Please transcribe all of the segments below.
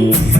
Thank you.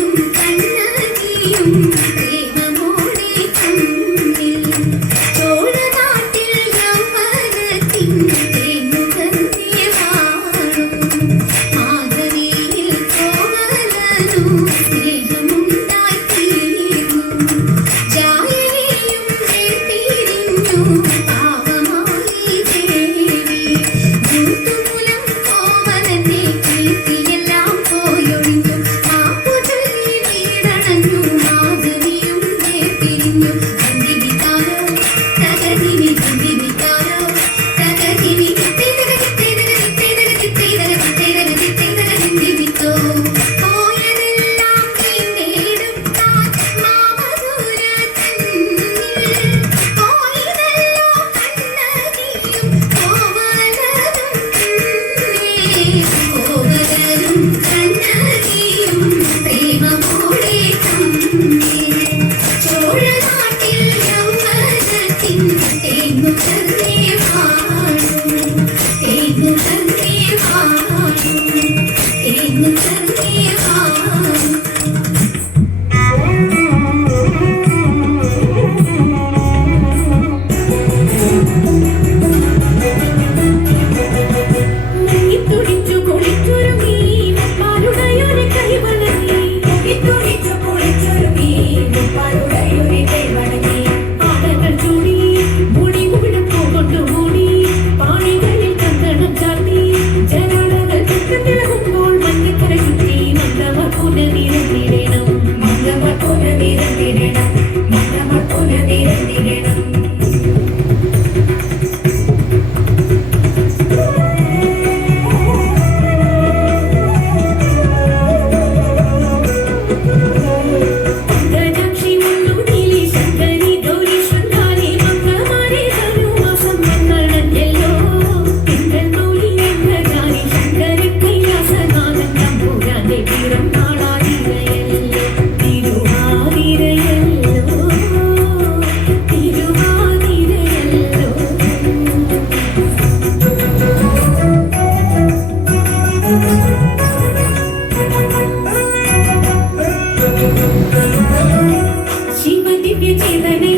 you. Shiva దివ్య చేతనే